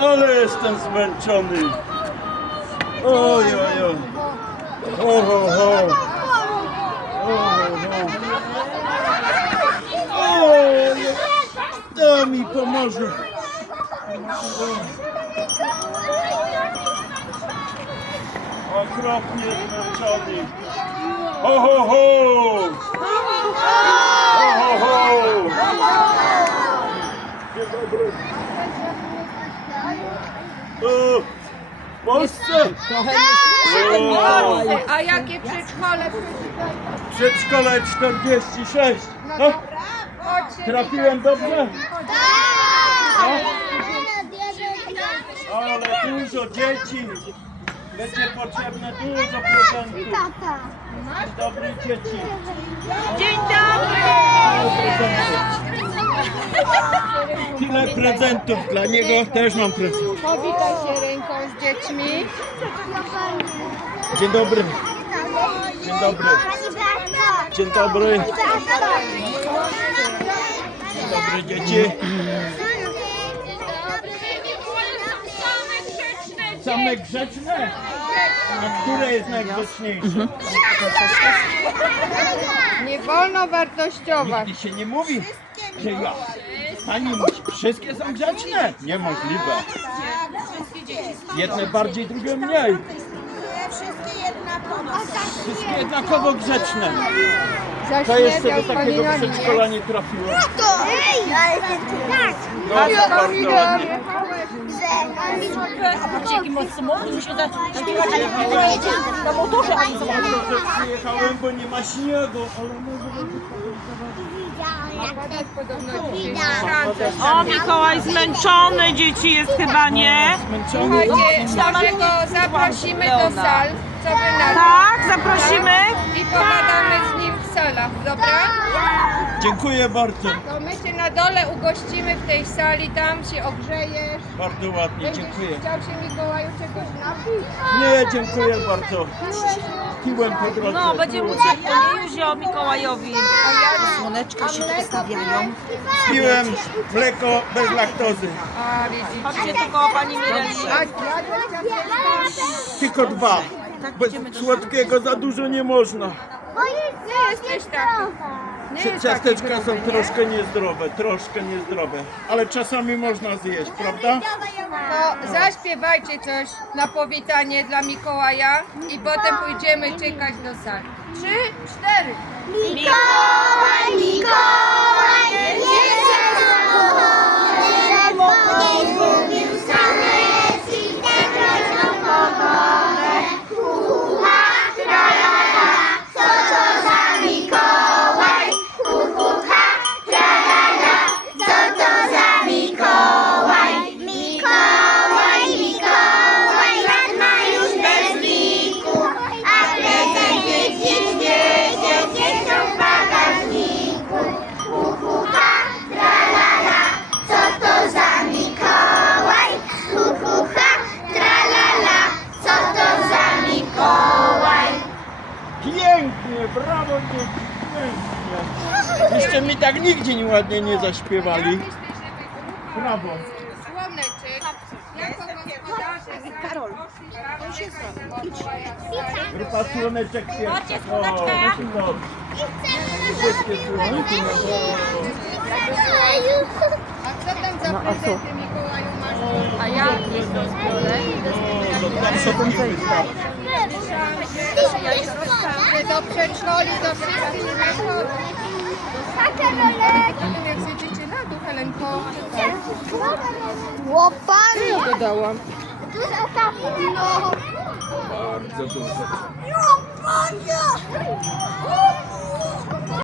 Ale jestem zmęczony. Oj, oj, oj. Ho, ho, ho. Ho, ho, ho. Oj, to mi pomoże. Okropnie zmęczony. Ho, ho, ho. Ho, ho, ho. Dobry. O, w Polsce? O, A jakie przedszkole? Przedszkole 46. No, trafiłem dobrze? Ale dużo dzieci. Będzie potrzebne dużo prezentów. Dzień dobry dzieci. Dzień dobry! Tyle prezentów dla niego, też mam prezent. Powitaj się ręką z dziećmi. Dzień dobry. Dzień dobry. Dzień dobry. Dzień dobry dzieci. Same grzeczne? A które jest najgrzeczniejsze? Nie wolno wartościować. I się nie mówi, że ja. Pani musi. Wszystkie są grzeczne? Niemożliwe. Jedne bardziej, drugie mniej. Wszystkie jednakowo grzeczne. To jeszcze do takiego przedszkola nie trafiłem. Ej, ale ten tak. No, to bardzo ładnie. Patrzcie, jaki moc samochód, za- zaśpiewać, ale na motorze, a nie przyjechałem, bo nie ma śniegu, ale może. O, Mikołaj zmęczony dzieci jest chyba, nie? zmęczony. Słuchajcie, zaprosimy do sal, co wy na to? Tak, zaprosimy. I pogadamy z nim w salach, dobra? Dziękuję bardzo. To my się na dole ugościmy w tej sali, tam się ogrzejesz. Bardzo ładnie, Będziesz dziękuję. chciał się Mikołaju czegoś napić? Nie, dziękuję bardzo. Piłem po drodze. No, będzie mu ciepło, nie Józio Mikołajowi. Słoneczka się wystawiają. Piłem mleko bez laktozy. A widzicie. Chodźcie tu koło pani Mireli. Tylko dwa. Bez słodkiego za dużo nie można. Nie jesteś taki. Nie taki Ciasteczka są gruby, nie? troszkę niezdrowe, troszkę niezdrowe. Ale czasami można zjeść, prawda? To zaśpiewajcie coś na powitanie dla Mikołaja i potem pójdziemy czekać do sali. Trzy, cztery. Mikołaj, Mikołaj, Jeszcze mi tak nigdzie nie ładnie nie zaśpiewali. Brawo. Słoneczek. Jako gospodarze. Karol, on się Grupa słoneczek pierwsza. Dobrze. Wszystkie słoneczki, no. A co tam za prezenty Mikołaju masz? A ja jestem z to zawsze to do przedszkoli to wszyscy nie chodzą. Potem jak zjedziecie na dół, Helenko, Łopanie! dodałam. No. Bardzo dużo. Łopanie!